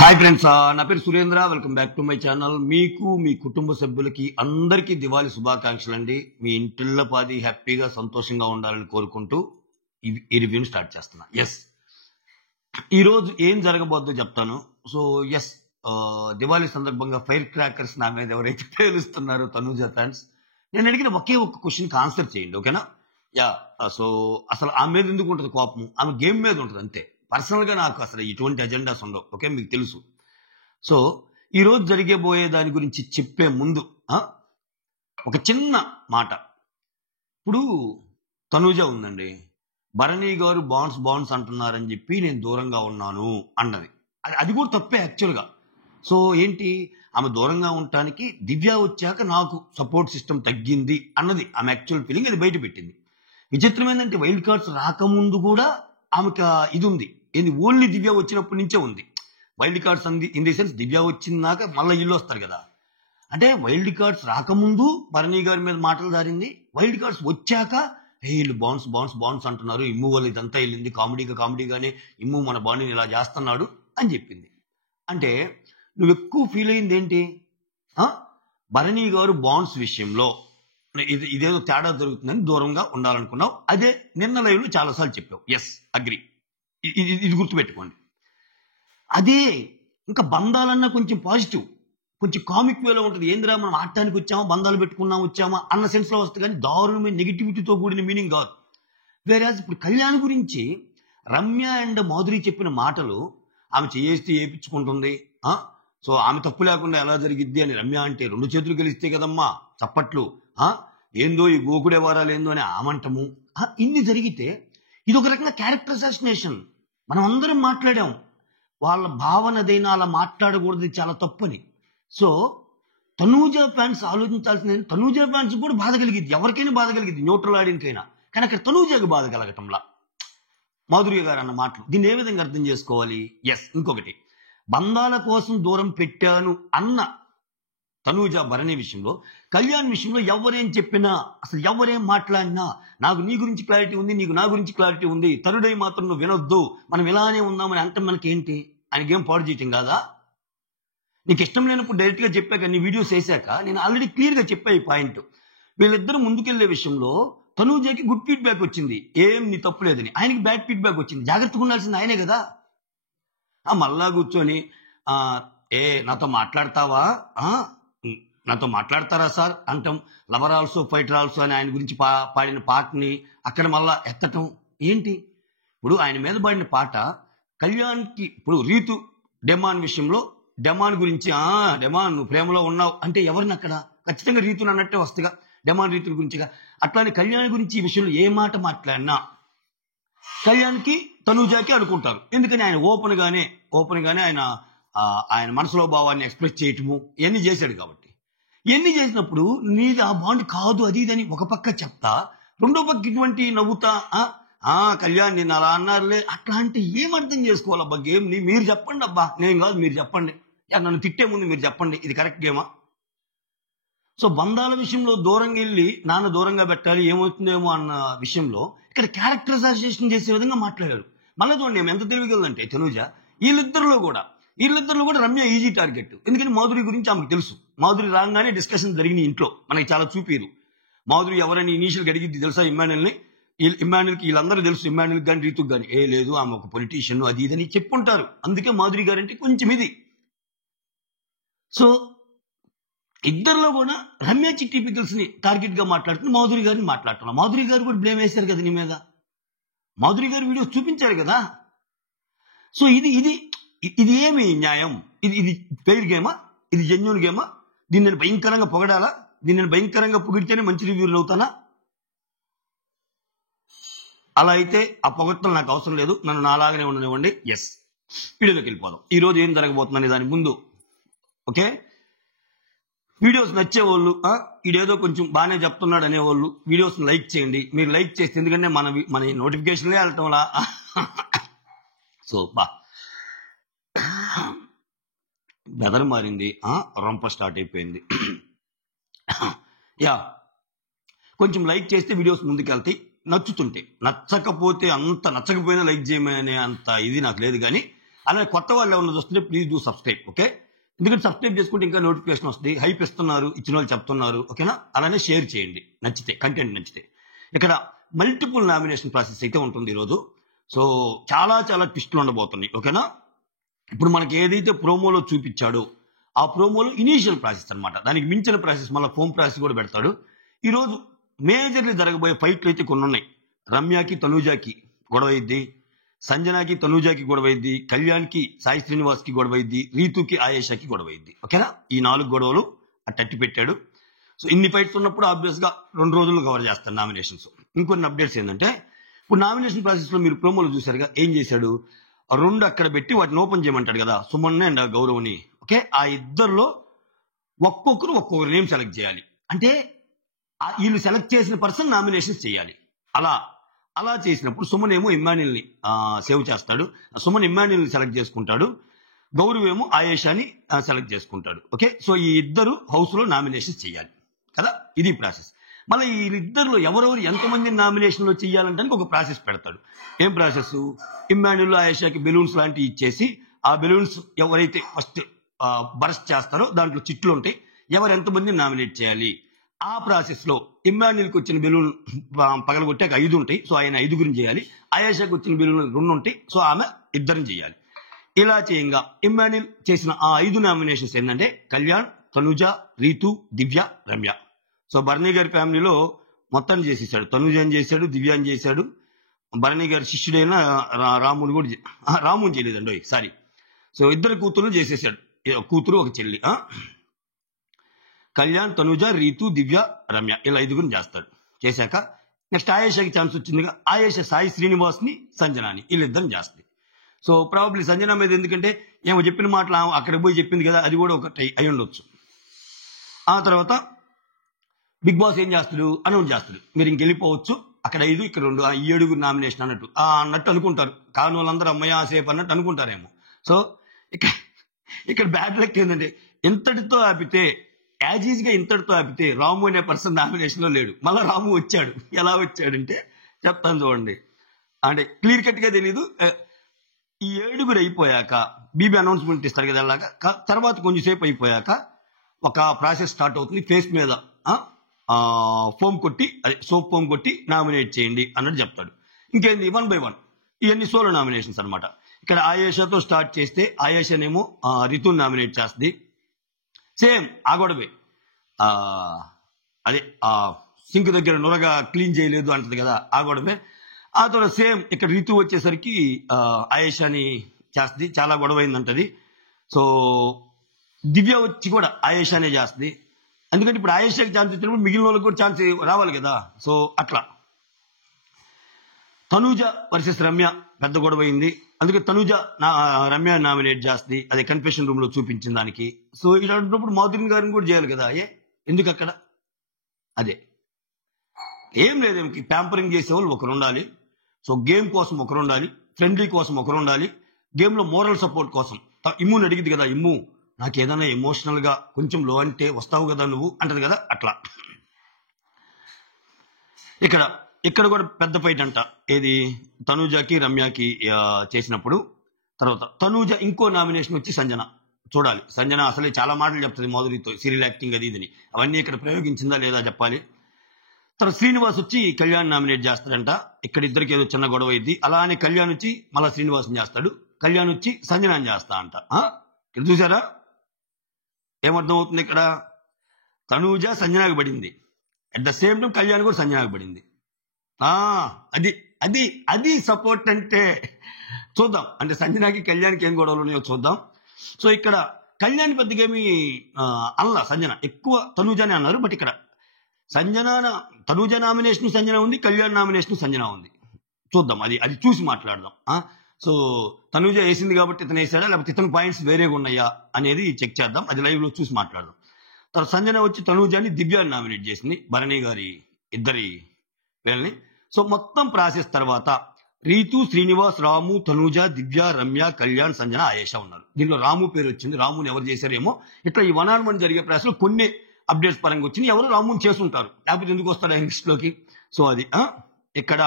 Hi friends, నా పేరు Surendra. Welcome back to my channel. మీకు మీ కుటుంబ సభ్యులకి అందరికీ దివాళీ శుభాకాంక్షలు అండి. మీ ఇంటిల్ల పాది హ్యాపీగా సంతోషంగా ఉండాలని కోరుకుంటూ ఈ రివ్యూని స్టార్ట్ చేస్తున్నా. ఈ రోజు ఏం జరగబోద్దో చెప్తాను. సో దివాళీ సందర్భంగా ఫైర్ క్రాకర్స్ నా మీద ఎవరైతే పేలుస్తున్నారో తనూజ ఫ్యాన్స్, నేను అడిగిన ఒకే ఒక్క క్వశ్చన్కి ఆన్సర్ చేయండి, ఓకేనా? సో అసలు ఆమె మీద ఎందుకు ఉంటుంది కోపం? ఆమె గేమ్ మీద ఉంటుంది అంతే. పర్సనల్ గా నాకు అసలు ఎటువంటి అజెండాస్ ఉండవు, ఓకే, మీకు తెలుసు. సో ఈ రోజు జరిగేబోయే దాని గురించి చెప్పే ముందు ఒక చిన్న మాట. ఇప్పుడు తనూజ ఉందండి, భరణి గారు బాండ్స్ అంటున్నారని చెప్పి నేను దూరంగా ఉన్నాను అన్నది. అది కూడా తప్పే యాక్చువల్గా. సో ఏంటి, ఆమె దూరంగా ఉండటానికి దివ్య వచ్చాక నాకు సపోర్ట్ సిస్టమ్ తగ్గింది అన్నది ఆమె యాక్చువల్ ఫీలింగ్. అది బయట పెట్టింది. విచిత్రం ఏంటంటే వైల్డ్ కార్డ్స్ రాకముందు కూడా ఆమెకు ఇది ఉంది. ఏంది, ఓన్లీ దివ్య వచ్చినప్పటి నుంచే ఉంది వైల్డ్ కార్డ్స్ అంది. ఇన్ ది సెన్స్ దివ్య వచ్చినాక మళ్ళీ ఇల్లు వస్తారు కదా. అంటే వైల్డ్ కార్డ్స్ రాకముందు భరణి గారి మీద మాటలు జారింది. వైల్డ్ కార్డ్స్ వచ్చాక వీళ్ళు బాండ్స్ అంటున్నారు, ఇమ్ము వాళ్ళు ఇదంతా వెళ్ళింది కామెడీగానే ఇమ్ము మన బాండ్ని ఇలా చేస్తున్నాడు అని చెప్పింది. అంటే నువ్వు ఎక్కువ ఫీల్ అయింది ఏంటి, భరణి గారు బాండ్స్ విషయంలో ఇదేదో తేడా జరుగుతుందని దూరంగా ఉండాలనుకున్నావు. అదే నిన్న లైవ్ లో చాలాసార్లు చెప్పావు. అగ్రి. ఇది గుర్తుపెట్టుకోండి. అదే ఇంకా బంధాలన్నా కొంచెం పాజిటివ్, కొంచెం కామిక్ వేలో ఉంటుంది. ఏందిరా మనం ఆడటానికి వచ్చామా, బంధాలు పెట్టుకున్నాం వచ్చామా అన్న సెన్స్ లో వస్తుంది, కానీ దారుణమైన నెగిటివిటీతో కూడిన మీనింగ్ కాదు. వేరే ఇప్పుడు కళ్యాణ్ గురించి రమ్య అండ్ మాధురి చెప్పిన మాటలు, ఆమె చేస్తే ఏపించుకుంటుంది, సో ఆమె తప్పు లేకుండా ఎలా జరిగిద్ది అని రమ్య అంటే 2 చేతులు గెలిస్తే కదమ్మా చప్పట్లు, ఏందో ఈ గోకుడే వారాలు ఏందో అని ఆమంటము. ఇన్ని జరిగితే ఇది ఒక రకంగా క్యారెక్టర్ అసాసినేషన్. మనం అందరం మాట్లాడాం, వాళ్ళ భావన అదైనా అలా మాట్లాడకూడదు, చాలా తప్పని. సో తనూజ ఫ్యాన్స్ ఆలోచించాల్సింది, తనూజ ఫ్యాన్స్ కూడా బాధ కలిగింది, ఎవరికైనా బాధ కలిగింది, న్యూట్రల్ ఆడియన్కైనా. కానీ అక్కడ తనూజకి బాధ కలగటంలా మాధురి గారు అన్న మాటలు. దీన్ని ఏ విధంగా అర్థం చేసుకోవాలి? ఇంకొకటి, బంధాల కోసం దూరం పెట్టాను అన్న తనూజ భరణి విషయంలో, కళ్యాణ్ విషయంలో ఎవరేం చెప్పినా, అసలు ఎవరేం మాట్లాడినా, నాకు నీ గురించి క్లారిటీ ఉంది, నీకు నా గురించి క్లారిటీ ఉంది, తరుడై మాత్రం నువ్వు వినొద్దు, మనం ఇలానే ఉందామని అంటే మనకేంటి, ఆయనకి ఏం పాడు చేయటం కాదా? నీకు ఇష్టం లేనప్పుడు డైరెక్ట్ గా చెప్పాక, నీ వీడియోస్ వేసాక నేను ఆల్రెడీ క్లియర్ గా చెప్పా ఈ పాయింట్. వీళ్ళిద్దరూ ముందుకెళ్లే విషయంలో తనూజకి గుడ్ ఫీడ్బ్యాక్ వచ్చింది, ఏం నీ తప్పు లేదని. ఆయనకి బ్యాడ్ ఫీడ్బ్యాక్ వచ్చింది, జాగ్రత్తగా ఉండాల్సింది ఆయనే కదా. మళ్ళా కూర్చొని నాతో మాట్లాడతావా, నాతో మాట్లాడతారా సార్ అంటాం. లవర్ ఆల్సో ఫైటర్ ఆల్సో అని ఆయన గురించి పాడిన పాటని అక్కడ మళ్ళా ఎత్తటం ఏంటి? ఇప్పుడు ఆయన మీద పాడిన పాట కళ్యాణ్కి, ఇప్పుడు రీతు డెమాన్ విషయంలో డెమాన్ గురించి, డెమాన్ నువ్వు ప్రేమలో ఉన్నావు అంటే ఎవరిని అక్కడ ఖచ్చితంగా రీతుని అన్నట్టే వస్తాగా, డెమాన్ రీతుల గురించిగా. అట్లానే కళ్యాణ్ గురించి ఈ విషయంలో ఏ మాట మాట్లాడినా కళ్యాణ్కి తనూజాకి అనుకుంటారు. ఎందుకని ఆయన ఓపెన్ గానే ఆయన మనసులో భావాన్ని ఎక్స్ప్రెస్ చేయటము ఇవన్నీ చేశాడు కాబట్టి. ఇవన్నీ చేసినప్పుడు నీది ఆ బాండ్ కాదు అది ఇదని ఒక పక్క చెప్తా, రెండో పక్క ఇటువంటి నవ్వుతా, కళ్యాణ్ నిన్ను అలా అన్నారులే అట్లా అంటే ఏమర్థం చేసుకోవాలబ్బా గేమ్ని? మీరు చెప్పండి అబ్బా, నేను కాదు, మీరు చెప్పండి. నన్ను తిట్టే ముందు మీరు చెప్పండి, ఇది కరెక్ట్ గేమా? సో బంధాల విషయంలో దూరంగా వెళ్ళి నాన్న దూరంగా పెట్టాలి ఏమవుతుందేమో అన్న విషయంలో ఇక్కడ క్యారెక్టర్ అసోసియేషన్ చేసే విధంగా మాట్లాడారు. మళ్ళీ చూడండి ఎంత తెలివిగలదంటే తనూజ, వీళ్ళిద్దరిలో కూడా రమ్య ఈజీ టార్గెట్. ఎందుకంటే మాధురి గురించి ఆమెకు తెలుసు. మాధురి రాగానే డిస్కషన్ జరిగిన ఇంట్లో మనకి చాలా చూపేరు. మాధురి ఎవరైనా ఇనీషియల్గా అడిగిద్ది తెలుసా ఇమ్మాన్యుల్కి వీళ్ళందరూ తెలుసు, ఇమ్మాన్యుల్ కానీ రీతుకు కానీ. లేదు ఆమె ఒక పొలిటీషియన్ అది ఇదని చెప్పుంటారు. అందుకే మాధురి గారు అంటే కొంచెం ఇది. సో ఇద్దరిలో కూడా రమ్య చిట్టి పికిల్స్ ని టార్గెట్ గా మాట్లాడుతుంది, మాధురి గారిని మాట్లాడుతున్నా. మాధురి గారు కూడా బ్లేమ్ వేశారు కదా నీ మీద, మాధురి గారు వీడియోస్ చూపించారు కదా. సో ఇది ఏమి న్యాయం? ఇది ఫెయిర్ గేమా? ఇది జెన్యూన్ గేమా? దీన్ని నేను భయంకరంగా పొగడాలా? దీన్ని నేను భయంకరంగా పొగిడితేనే మంచి రివ్యూలు అవుతానా? అలా అయితే ఆ పొగడ్తలు నాకు అవసరం లేదు, నన్ను నాలాగానే ఉండనివ్వండి. వీడియోలోకి వెళ్ళిపోదాం. ఈ రోజు ఏం జరగబోతుందని దాని ముందు, ఓకే, వీడియోస్ నచ్చేవాళ్ళు, ఇదేదో కొంచెం బాగానే చెప్తున్నాడు అనేవాళ్ళు వీడియోస్ లైక్ చేయండి. మీరు లైక్ చేస్తే, ఎందుకంటే మన నోటిఫికేషన్లే వెళ్ళటంలా. సో వెదర్ మారింది, రొంప స్టార్ట్ అయిపోయింది. కొంచెం లైక్ చేస్తే వీడియోస్ ముందుకెళ్తాయి, నచ్చుతుంటే. నచ్చకపోతే నచ్చకపోయినా లైక్ చేయమనే అంత ఇది నాకు లేదు, కానీ అలాగే కొత్త వాళ్ళు ఏమన్నా చూస్తుంటే ప్లీజ్ డూ సబ్స్క్రైబ్. ఓకే, ఎందుకంటే సబ్స్క్రైబ్ చేసుకుంటే ఇంకా నోటిఫికేషన్ వస్తుంది. హైప్ ఇస్తున్నారు, ఇచ్చిన వాళ్ళు చెప్తున్నారు. ఓకేనా, అలానే షేర్ చేయండి నచ్చితే, కంటెంట్ నచ్చితే. ఇక్కడ మల్టిపుల్ నామినేషన్ ప్రాసెస్ అయితే ఉంటుంది ఈరోజు. సో చాలా చాలా ట్విస్టులు ఉండబోతున్నాయి. ఓకేనా, ఇప్పుడు మనకి ఏదైతే ప్రోమోలో చూపించాడో ఆ ప్రోమోలో ఇనీషియల్ ప్రాసెస్ అన్నమాట. దానికి మించిన ప్రాసెస్ మళ్ళీ ఫోమ్ ప్రాసెస్ కూడా పెడతాడు. ఈరోజు మేజర్లీ జరగబోయే ఫైట్లు అయితే కొన్ని ఉన్నాయి. రమ్యకి తనూజాకి గొడవ అయింది, సంజనాకి తనూజాకి గొడవ అయింది, కళ్యాణ్కి సాయి శ్రీనివాస్కి గొడవ అయింది, రీతుకి ఆయేషాకి గొడవ అయింది. ఓకేనా, ఈ 4 గొడవలు అట్టి పెట్టాడు. సో ఇన్ని ఫైట్స్ ఉన్నప్పుడు ఆబ్వియస్ గా 2 రోజుల్లో కవర్ చేస్తాను నామినేషన్స్. ఇంకొన్ని అప్డేట్స్ ఏంటంటే, ఇప్పుడు నామినేషన్ ప్రాసెస్ లో మీరు ప్రోమోలు చూసారుగా, ఏం చేశాడు, 2 అక్కడ పెట్టి వాటిని ఓపెన్ చేయమంటాడు కదా, సుమన్ అండ్ గౌరవ్ని. ఓకే, ఆ ఇద్దరిలో ఒక్కొక్కరు నేమ్ సెలెక్ట్ చేయాలి. అంటే వీళ్ళు సెలెక్ట్ చేసిన పర్సన్ నామినేషన్స్ చేయాలి. అలా చేసినప్పుడు సుమన్ ఏమో ఇమ్మాన్యుల్ని సేవ్ చేస్తాడు, సుమన్ ఇమ్మాన్యుల్ని సెలెక్ట్ చేసుకుంటాడు, గౌరవ్ ఏమో ఆయేషాని సెలెక్ట్ చేసుకుంటాడు. ఓకే, సో ఈ ఇద్దరు హౌస్ లో నామినేషన్స్ చేయాలి కదా, ఇది ప్రాసెస్. మళ్ళీ వీళ్ళిద్దరిలో ఎవరెవరు ఎంతమంది నామినేషన్లో చేయాలంటే ఒక ప్రాసెస్ పెడతాడు. ఏం ప్రాసెస్, ఇమ్మాన్యుల్ ఆయేషాకి బెలూన్స్ లాంటివి ఇచ్చేసి, ఆ బెలూన్స్ ఎవరైతే ఫస్ట్ బరస్ట్ చేస్తారో దాంట్లో చిట్లు ఉంటాయి, ఎవరు ఎంతమందిని నామినేట్ చేయాలి. ఆ ప్రాసెస్ లో ఇమ్మాన్యుల్కి వచ్చిన బెలూన్ పగలగొట్టాక 5 ఉంటాయి, సో ఆయన 5 చేయాలి. ఆయేషాకి వచ్చిన బెలూన్ 2 ఉంటాయి, సో ఆమె 2 చేయాలి. ఇలా చేయంగా ఇమ్మాన్యుల్ చేసిన ఆ 5 నామినేషన్స్ ఏంటంటే కళ్యాణ్, తనుజ, రీతు, దివ్య, రమ్య. సో భరణి గారి ఫ్యామిలీలో మొత్తాన్ని చేసేసాడు. తనుజాని చేశాడు, దివ్యాని చేశాడు, భరణి గారి శిష్యుడైన రాముని కూడా రాముని చేయలేదండి, సారీ. సో 2 కూతురు చేసేసాడు, కూతురు ఒక చెల్లి. కళ్యాణ్, తనుజ, రీతు, దివ్య, రమ్య ఇలా 5 చేస్తాడు. చేశాక నెక్స్ట్ ఆయేషాకి ఛాన్స్ వచ్చిందిగా, ఆయేష సాయి శ్రీనివాస్ని, సంజనాని వీళ్ళిద్దరిని చేస్తుంది. సో ప్రాబబ్లీ సంజన మీద, ఎందుకంటే ఏమో చెప్పిన మాటలు అక్కడికి పోయి చెప్పింది కదా, అది కూడా ఒకటి అయి ఉండొచ్చు. ఆ తర్వాత బిగ్ బాస్ ఏం చేస్తాడు, అనౌన్స్ చేస్తాడు, మీరు ఇంకెళ్ళిపోవచ్చు, అక్కడ 5 ఇక్కడ 2, ఈ 7 నామినేషన్ అన్నట్టు అనుకుంటారు. కాని వాళ్ళందరూ అమ్మయ్య సేఫ్ అన్నట్టు అనుకుంటారేమో. సో ఇక్కడ బ్యాడ్ లక్ ఏంటంటే, ఇంతటితో ఆపితే యాజ్ ఈజ్ గా ఇంతటితో ఆపితే రాము అనే పర్సన్ నామినేషన్ లో లేడు. మళ్ళీ రాము వచ్చాడు. ఎలా వచ్చాడంటే చెప్తాను చూడండి, అంటే క్లియర్ కట్ గా తెలీదు. ఈ 7 అయిపోయాక బీబీ అనౌన్స్మెంట్ ఇస్తారు కదా, అలాగా తర్వాత కొంచెంసేపు అయిపోయాక ఒక ప్రాసెస్ స్టార్ట్ అవుతుంది. ఫేస్ మీద ఫోమ్ కొట్టి, సోప్ ఫోమ్ కొట్టి నామినేట్ చేయండి అన్నట్టు చెప్తాడు. ఇంకేంది 1 by 1 ఇవన్నీ సోలో నామినేషన్స్ అనమాట. ఇక్కడ ఆయేషాతో స్టార్ట్ చేస్తే ఆయేషనేమో రితు నామినేట్ చేస్తుంది. సేమ్ ఆ గొడవే, అదే సింక్ దగ్గర నురగా క్లీన్ చేయలేదు అంటది కదా, ఆ గొడవే. ఆ తర్వాత సేమ్ ఇక్కడ రితు వచ్చేసరికి ఆయేషాని చేస్తుంది, చాలా గొడవ అయిందంటది. సో దివ్య వచ్చి కూడా ఆయేషానే చేస్తుంది, ఎందుకంటే ఇప్పుడు ఆయేషాకి ఛాన్స్ ఇచ్చినప్పుడు మిగిలిన వాళ్ళకి కూడా ఛాన్స్ రావాలి కదా. సో అట్లా తనూజ వర్సెస్ రమ్య పెద్ద గొడవ అయింది. అందుకే తనూజ రమ్య నామినేట్ చేస్తుంది, అదే కన్ఫెషన్ రూమ్ లో చూపించిన దానికి. సో ఇలాంటప్పుడు మాధురి గారిని కూడా చేయాలి కదా, ఎందుకు అక్కడ అదే ఏం లేదు, ప్యాంపరింగ్ చేసేవాళ్ళు ఒకరు ఉండాలి. సో గేమ్ కోసం ఒకరు ఉండాలి, ఫ్రెండ్లీ కోసం ఒకరు ఉండాలి, గేమ్ లో మోరల్ సపోర్ట్ కోసం. ఇమ్ముని అడిగింది కదా, ఇమ్ము నాకు ఏదైనా ఎమోషనల్ గా కొంచెం లో అంటే వస్తావు కదా నువ్వు అంటది కదా, అట్లా. ఇక్కడ కూడా పెద్ద ఫైట్ అంట, ఏది తనూజకి రమ్యకి చేసినప్పుడు. తర్వాత తనూజ ఇంకో నామినేషన్ వచ్చి సంజన. చూడాలి, సంజన అసలే చాలా మాటలు చెప్తుంది మాధురితో, సీరియల్ యాక్టింగ్ అది ఇదని, అవన్నీ ఇక్కడ ప్రయోగించిందా లేదా చెప్పాలి. తర్వాత శ్రీనివాస్ వచ్చి కళ్యాణ్ నామినేట్ చేస్తాడంట. ఇక్కడ ఇద్దరికి ఏదో చిన్న గొడవ అయింది, అలానే కళ్యాణ్ వచ్చి మళ్ళా శ్రీనివాసం చేస్తాడు, కళ్యాణ్ వచ్చి సంజనాన్ని చేస్తా అంట. ఇక్కడ చూసారా ఏమర్థం అవుతుంది, ఇక్కడ తనూజ సంజనాకి పడింది, at the same time Kalyan కూడా సంజనాకి పడింది. అది అది అది సపోర్ట్ అంటే. చూద్దాం, అంటే సంజనాకి కళ్యాణ్కి ఏం గొడవలు ఉన్నాయో చూద్దాం. సో ఇక్కడ కళ్యాణ్ పెద్దగేమి అల్లా, సంజన ఎక్కువ తనూజనే అన్నారు. బట్ ఇక్కడ తనూజ నామినేషన్ సంజన ఉంది, కళ్యాణ్ నామినేషన్ సంజన ఉంది. చూద్దాం, అది చూసి మాట్లాడదాం. సో తనూజ వేసింది కాబట్టి ఇతను వేసాడా, లేకపోతే ఇతని పాయింట్స్ వేరేగా ఉన్నాయా అనేది చెక్ చేద్దాం, అది లైవ్ లో చూసి మాట్లాడదాం. తర్వాత సంజన వచ్చి తనూజని దివ్యాన్ని నామినేట్ చేసింది, భరణి గారి ఇద్దరి వీళ్ళని. సో మొత్తం ప్రాసెస్ తర్వాత రీతు, శ్రీనివాస్, రాము, తనూజ, దివ్య, రమ్య, కళ్యాణ్, సంజన, ఆయేషా ఉన్నారు. దీనిలో రాము పేరు వచ్చింది, రాముని ఎవరు చేశారేమో. ఇట్లా ఈ 1-on-1 జరిగే ప్రాసెస్ కొన్ని అప్డేట్స్ పరంగా వచ్చింది, ఎవరు రాముని చేస్తుంటారు, లేకపోతే ఎందుకు వస్తాడు ఆ లిస్ట్ లోకి. సో అది ఇక్కడ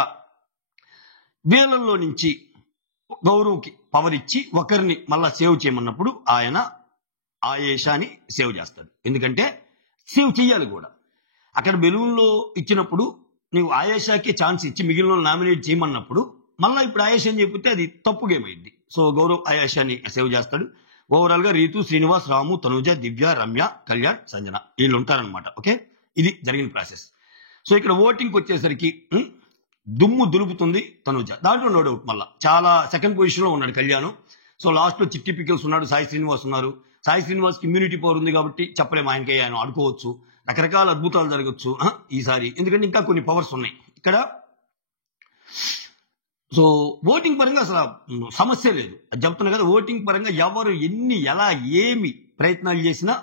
వీళ్ళల్లో నుంచి గౌరవ్కి పవర్ ఇచ్చి ఒకరిని మళ్ళా సేవ్ చేయమన్నప్పుడు ఆయన ఆయేషాని సేవ్ చేస్తాడు. ఎందుకంటే సేవ్ చేయాలి కూడా. అక్కడ బెలూన్లో ఇచ్చినప్పుడు నీవు ఆయేషాకి ఛాన్స్ ఇచ్చి మిగిలిన నామినేట్ చేయమన్నప్పుడు మళ్ళీ ఇప్పుడు ఆయేషా అని చెప్పితే అది తప్పు గేమ్ అయింది. సో గౌరవ్ ఆయేషాని సేవ్ చేస్తాడు. ఓవరాల్ గా రీతు, శ్రీనివాస్, రాము, తనుజ, దివ్య, రమ్య, కళ్యాణ్, సంజన వీళ్ళు ఉంటారనమాట. ఓకే, ఇది జరిగిన ప్రాసెస్. సో ఇక్కడ ఓటింగ్ వచ్చేసరికి దుమ్ము దులుపుతుంది తనుజ. దాంట్లో నో డౌట్ మళ్ళా చాలా సెకండ్ పొజిషన్ లో ఉన్నాడు కళ్యాణ్. సో లాస్ట్ లో చిట్టి పికిల్స్ ఉన్నాడు, సాయి శ్రీనివాస్ ఉన్నారు. సాయి శ్రీనివాస్ కి ఇమ్యూనిటీ పవర్ ఉంది కాబట్టి చెప్పలేము, ఆయనకి ఆయన ఆడుకోవచ్చు, రకరకాల అద్భుతాలు జరగచ్చు ఈసారి, ఎందుకంటే ఇంకా కొన్ని పవర్స్ ఉన్నాయి ఇక్కడ. సో ఓటింగ్ పరంగా అసలు సమస్య లేదు, అది చెప్తున్నా కదా. ఓటింగ్ పరంగా ఎవరు ఎన్ని ఎలా ఏమి ప్రయత్నాలు చేసినా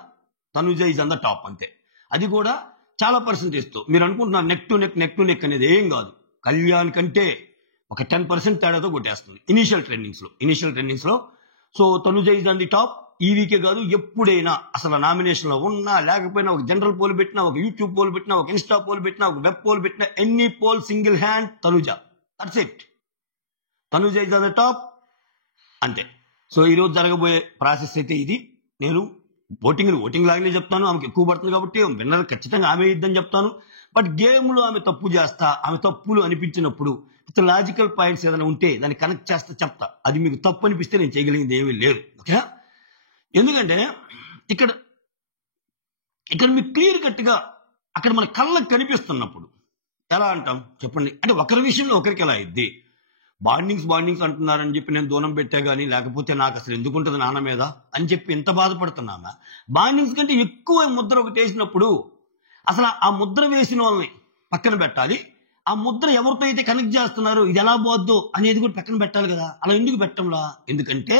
Tanuja is on the top అంతే. అది కూడా చాలా పర్సెంటేజ్తో. మీరు అనుకుంటున్నారు నెక్ టు నెక్ అనేది ఏం కాదు. కళ్యాణ్ కంటే ఒక 10% తేడాతో కొట్టేస్తుంది ఇనిషియల్ ట్రెండింగ్స్ లో. So Tanuja is on the top. ఈ వీకే కాదు, ఎప్పుడైనా అసలు నామినేషన్ లో ఉన్నా లేకపోయినా, ఒక జనరల్ పోల్ పెట్టినా, ఒక యూట్యూబ్ పోల్ పెట్టినా, ఒక ఇన్స్టా పోల్ పెట్టినా, ఒక వెబ్ పోల్ పెట్టినా, any poll single hand Tanuja. That's it. Tanuja is on the top అంతే. సో ఈరోజు జరగబోయే ప్రాసెస్ అయితే ఇది. నేను ఓటింగ్ లాగానే చెప్తాను, ఆమెకు ఎక్కువ పడుతుంది కాబట్టి విన్నర్ ఖచ్చితంగా ఆమె ఇద్దని చెప్తాను. బట్ గేమ్లో ఆమె తప్పు చేస్తా, ఆమె తప్పులు అనిపించినప్పుడు విత్ లాజికల్ పాయింట్స్ ఏదైనా ఉంటే దాన్ని కనెక్ట్ చేస్తా చెప్తా. అది మీకు తప్పు అనిపిస్తే నేను చేయగలిగింది ఏమీ లేదు. ఓకే, ఎందుకంటే ఇక్కడ మీకు క్లియర్ కట్గా అక్కడ మన కళ్ళకు కనిపిస్తున్నప్పుడు ఎలా అంటాం చెప్పండి. అంటే ఒకరి విషయంలో ఒకరికి ఎలా అయింది. బాండింగ్స్ అంటున్నారని చెప్పి నేను దూరం పెట్టా కానీ, లేకపోతే నాకు అసలు ఎందుకుంటుంది నాన్న మీద అని చెప్పి ఎంత బాధపడుతున్నామా. బాండింగ్స్ కంటే ఎక్కువ ముద్ర ఒకటి వేసినప్పుడు అసలు ఆ ముద్ర వేసిన వాళ్ళని పక్కన పెట్టాలి. ఆ ముద్ర ఎవరితో అయితే కనెక్ట్ చేస్తున్నారు ఇది ఎలా పోద్దు అనేది కూడా పక్కన పెట్టాలి కదా. అలా ఎందుకు పెట్టంలా? ఎందుకంటే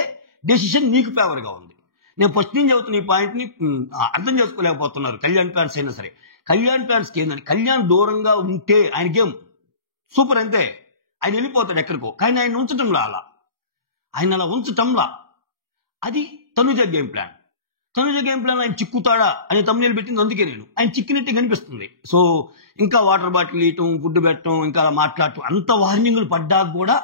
డెసిషన్ నీకు ఫేవర్ గా ఉంది. నేను ఫస్ట్ నుంచి చదువుతున్న ఈ పాయింట్ ని అర్థం చేసుకోలేకపోతున్నారు కళ్యాణ్ ఫ్యాన్స్ అయినా సరే. కళ్యాణ్ ఫ్యాన్స్కి ఏంటంటే కళ్యాణ్ దూరంగా ఉంటే ఆయన గేమ్ సూపర్ అంతే, ఆయన వెళ్ళిపోతాడు ఎక్కడికో. కానీ ఆయన ఉంచటంలా, ఆయన అలా ఉంచటంలా. అది తనుజ గేమ్ ప్లాన్. ఆయన చిక్కుతాడా అనే తమ్ముళ్ళు పెట్టింది అందుకే నేను. ఆయన చిక్కినట్టే కనిపిస్తుంది. సో ఇంకా వాటర్ బాటిల్ ఇయటం, ఫుడ్ పెట్టడం, ఇంకా అలా మాట్లాడటం, అంత వార్నింగ్లు పడ్డాక కూడా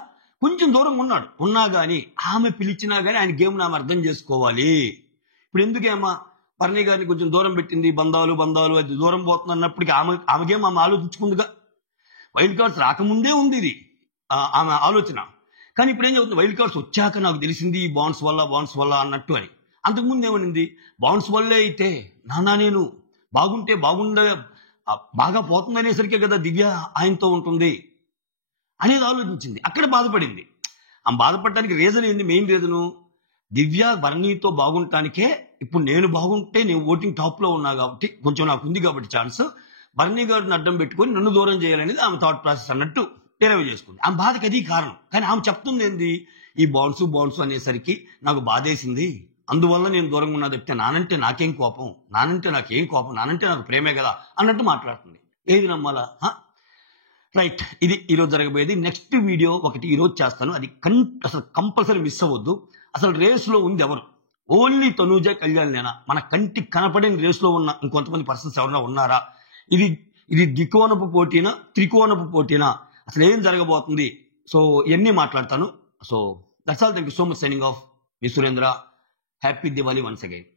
కొంచెం దూరం ఉన్నాడు. ఉన్నా కానీ ఆమె పిలిచినా కానీ ఆయన గేమ్ ఆమె అర్థం చేసుకోవాలి. ఇప్పుడు ఎందుకేమా పర్ణి గారిని కొంచెం దూరం పెట్టింది, బంధాలు అది దూరం పోతుంది అన్నప్పటికీ ఆమె గేమ్ ఆమె ఆలోచించుకుందిగా. వైల్డ్ కార్డ్స్ రాకముందే ఉంది ఇది ఆమె ఆలోచన. కానీ ఇప్పుడు ఏం చెబుతుంది, వైల్డ్ కార్డ్స్ వచ్చాక నాకు తెలిసింది ఈ బాండ్స్ వల్ల అన్నట్టు అని. అంతకుముందు ఏమనింది, బాండ్స్ వల్లే అయితే నాన్న నేను బాగుంటే బాగా పోతుంది అనేసరికే కదా దివ్య ఆయనతో ఉంటుంది అనేది ఆలోచించింది. అక్కడ బాధపడింది. ఆమె బాధపడటానికి రీజన్ ఏంది? మెయిన్ రీజను దివ్య బర్నీతో బాగుంటానికే. ఇప్పుడు నేను బాగుంటే నేను ఓటింగ్ టాప్ లో ఉన్నా కాబట్టి కొంచెం నాకు ఉంది కాబట్టి ఛాన్స్, బర్నీ గారిని అడ్డం పెట్టుకొని నన్ను దూరం చేయాలనేది ఆమె థాట్ ప్రాసెస్ అన్నట్టు డెరైవ్ చేసుకుంది. ఆమె బాధకి అది కారణం. కానీ ఆమె చెప్తుంది ఏంది, ఈ బాండ్స్ అనేసరికి నాకు బాధేసింది, అందువల్ల నేను దూరంగా ఉన్నా తప్పితే నానంటే నాకేం కోపం, నానంటే నాకు ప్రేమే కదా అన్నట్టు మాట్లాడుతుంది. ఏది నమ్మాలా? రైట్, ఇది ఈరోజు జరగబోయేది. నెక్స్ట్ వీడియో ఒకటి ఈరోజు చేస్తాను, అది అసలు కంపల్సరీ మిస్ అవ్వద్దు. అసలు రేస్లో ఉంది ఎవరు? ఓన్లీ తనూజ, కళ్యాణేనా? మన కంటికి కనపడని రేస్లో ఉన్న ఇంకొంతమంది పర్సన్స్ ఎవరైనా ఉన్నారా? ఇది ద్వికోణపు పోటీనా, త్రికోణపు పోటీనా? అసలు ఏం జరగబోతుంది? సో ఇవన్నీ మాట్లాడతాను. So that's all. Thank you so much. Signing off, me Surendra. Happy Diwali once again.